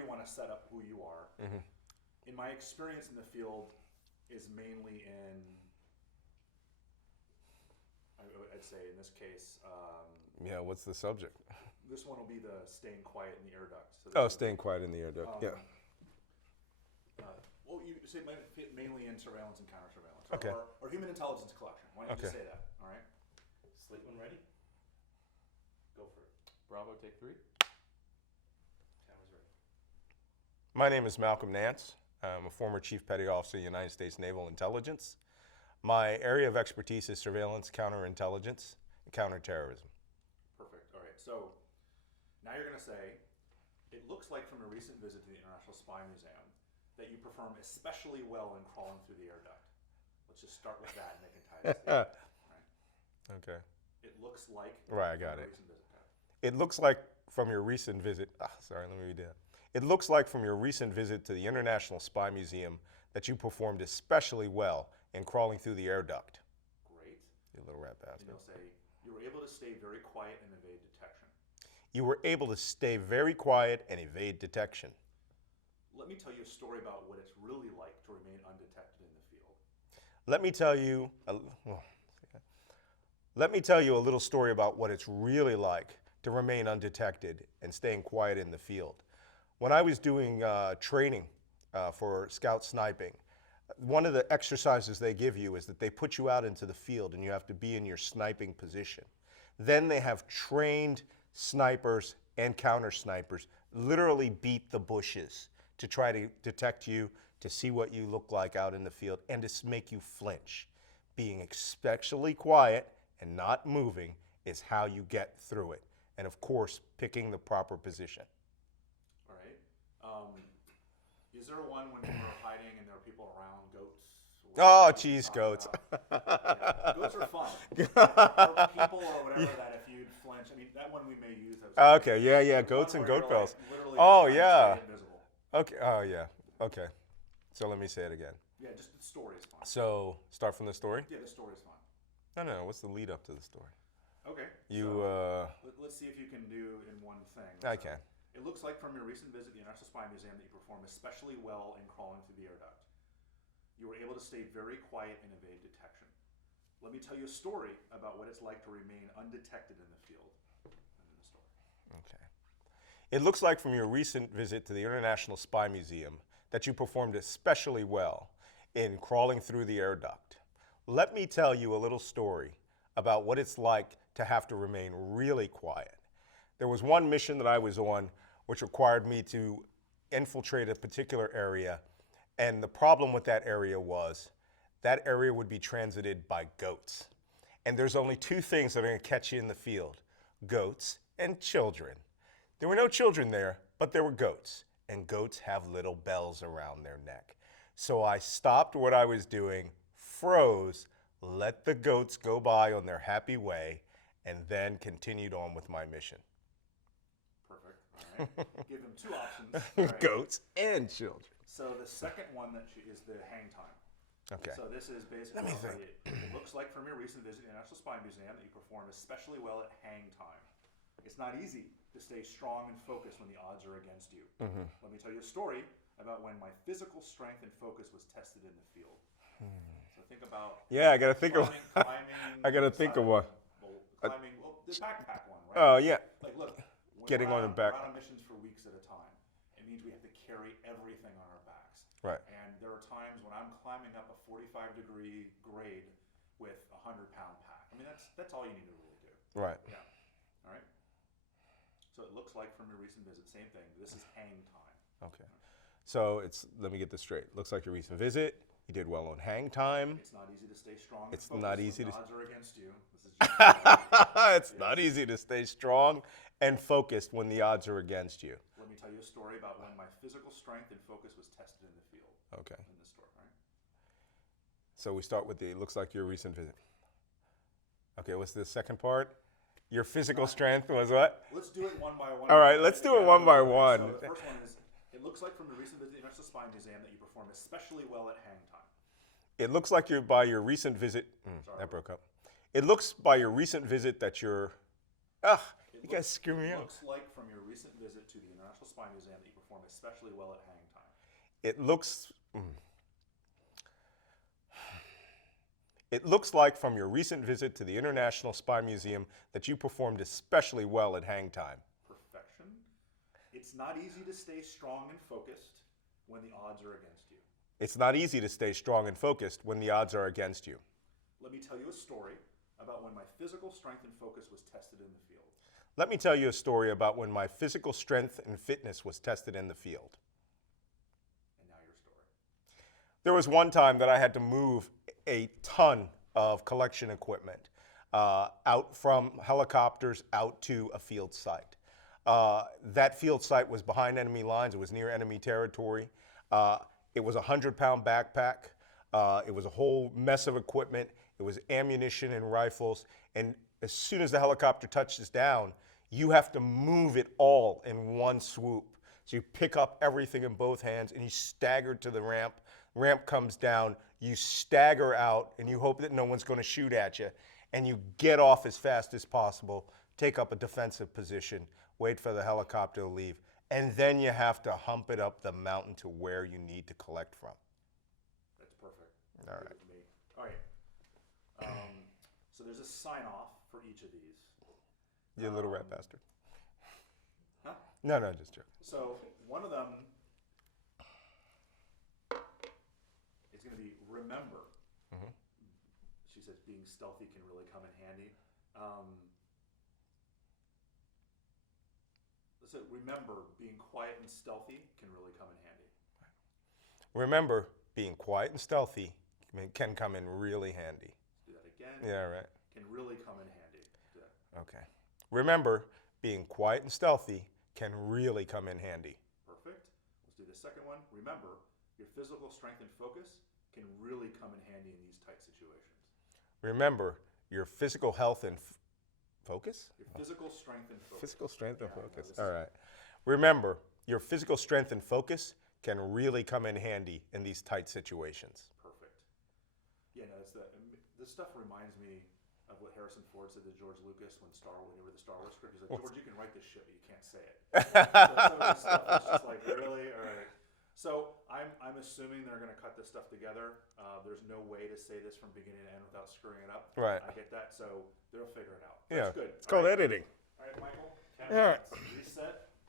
you want to set up who you are. In my experience in the field is mainly in, I'd say in this case, Yeah, what's the subject? this one will be the staying quiet in the air duct. So Oh, staying quiet in the air duct. Yeah. Well, you say mainly in surveillance and counter surveillance, Okay. or human intelligence collection. Why don't you Okay. just say that? All right. Slate one ready? Go for it. Bravo, take 3. Camera's ready. My name is Malcolm Nance. I'm a former Chief Petty Officer of the United States Naval Intelligence. My area of expertise is surveillance, counterintelligence, and counterterrorism. Perfect. All right. So now you're going to say, it looks like from a recent visit to the International Spy Museum that you perform especially well in crawling through the air duct. Let's just start with that and they can tie this together. Right? Okay. It looks like Right, I from got a it. recent visit. It looks like from your recent visit, let me read that. It looks like from your recent visit to the International Spy Museum that you performed especially well in crawling through the air duct. Great. You little rat And bastard. you'll say, you were able to stay very quiet and evade detection. You were able to stay very quiet and evade detection. Let me tell you a story about what it's really like to remain undetected in the field. Let me tell you a little story about what it's really like to remain undetected and staying quiet in the field. When I was doing training for scout sniping, one of the exercises they give you is that they put you out into the field and you have to be in your sniping position. Then they have trained snipers and counter snipers literally beat the bushes to try to detect you, to see what you look like out in the field, and to make you flinch. Being especially quiet and not moving is how you get through it. And of course, picking the proper position. All right. Is there one when you were hiding and there were people around, goats? Oh, geez, goats. Yeah, goats are fun. Or people or whatever that if you'd flinch. I mean, that one we may use. Okay, yeah, goats and goat bells. Literally Oh, just trying to yeah. stay invisible. Okay, oh, yeah, okay. So let me say it again. Yeah, just the story is fine. So, start from the story? Yeah, the story is fine. No, what's the lead up to the story? Okay. You, let's see if you can do in one thing. I So, can. It looks like from your recent visit to the International Spy Museum that you performed especially well in crawling through the air duct. You were able to stay very quiet and evade detection. Let me tell you a story about what it's like to remain undetected in the field. And then the story. Okay. It looks like from your recent visit to the International Spy Museum that you performed especially well in crawling through the air duct. Let me tell you a little story about what it's like to have to remain really quiet. There was one mission that I was on which required me to infiltrate a particular area, and the problem with that area was that area would be transited by goats. And there's only two things that are going to catch you in the field: goats and children. There were no children there, but there were goats, and goats have little bells around their neck. So I stopped what I was doing, froze, let the goats go by on their happy way, and then continued on with my mission. Perfect. All right. Give them two options. All right. Goats and children. So the second one is the hang time. Okay. So this is basically, Let me I'll tell think. you, it looks like from your recent visit to the National Spy Museum that you performed especially well at hang time. It's not easy to stay strong and focused when the odds are against you. Let me tell you a story about when my physical strength and focus was tested in the field. So think about Yeah, I gotta think of. climbing. I gotta think of one. Climbing, the backpack one, right? Oh yeah. Like, look, when Getting on the back. we're on missions for weeks at a time. It means we have to carry everything on our backs. Right. And there are times when I'm climbing up a 45-degree grade with a 100-pound pack. I mean, that's all you need to really do. Right. Yeah. All right. So it looks like from your recent visit, same thing. This is hang time. Okay. So let me get this straight. Looks like your recent visit. You did well on hang time. It's not easy to stay strong. It's and not focused easy when to- the odds are against you. This is just It's not easy to stay strong and focused when the odds are against you. Let me tell you a story about when my physical strength and focus was tested in the field. Okay. In this story, right? So we start with looks like your recent visit. Okay, what's the second part? Your physical strength was what? Let's do it one by one. All right, let's do it one by one. So the first one is, it looks like from your recent visit to the International Spy Museum that you performed especially well at hang time. It looks like by your recent visit. That broke up. It looks by your recent visit that you're. You guys screw me up. Looks like from your recent visit to the International Spy Museum that you performed especially well at hang time. It looks. It looks like from your recent visit to the International Spy Museum that you performed especially well at hang time. Perfection. It's not easy to stay strong and focused when the odds are against you. It's not easy to stay strong and focused when the odds are against you. Let me tell you a story about when my physical strength and focus was tested in the field. Let me tell you a story about when my physical strength and fitness was tested in the field. And now your story. There was one time that I had to move a ton of collection equipment out from helicopters out to a field site. That field site was behind enemy lines. It was near enemy territory. It was a 100-pound backpack. It was a whole mess of equipment. It was ammunition and rifles. And as soon as the helicopter touches down, you have to move it all in one swoop. So you pick up everything in both hands and you stagger to the ramp. Ramp comes down, you stagger out, and you hope that no one's going to shoot at you. And you get off as fast as possible, take up a defensive position, wait for the helicopter to leave. And then you have to hump it up the mountain to where you need to collect from. That's perfect. All right. Good with me. All right. So there's a sign off for each of these. You little rat bastard. Huh? No, just joking. So one of them is going to be remember. Mhm. She says being stealthy can really come in handy. So remember, being quiet and stealthy can really come in handy. Remember, being quiet and stealthy can come in really handy. Let's do that again. Yeah, right. Can really come in handy. Do that. Okay. Remember, being quiet and stealthy can really come in handy. Perfect. Let's do the second one. Remember, your physical strength and focus can really come in handy in these tight situations. Remember, your physical health and focus? Your physical strength and focus. Physical strength and Yeah, focus. no, All right. Remember, your physical strength and focus can really come in handy in these tight situations. Perfect. Yeah, no, this stuff reminds me of what Harrison Ford said to George Lucas when he wrote the Star Wars script. He's like, George, you can write this shit, but you can't say it. So some of this stuff is just like, really? All right. So I'm assuming they're going to cut this stuff together. There's no way to say this from beginning to end without screwing it up. Right. I get that. So they'll figure it out. Yeah. That's good. It's called editing. All right, Michael. All right. Reset.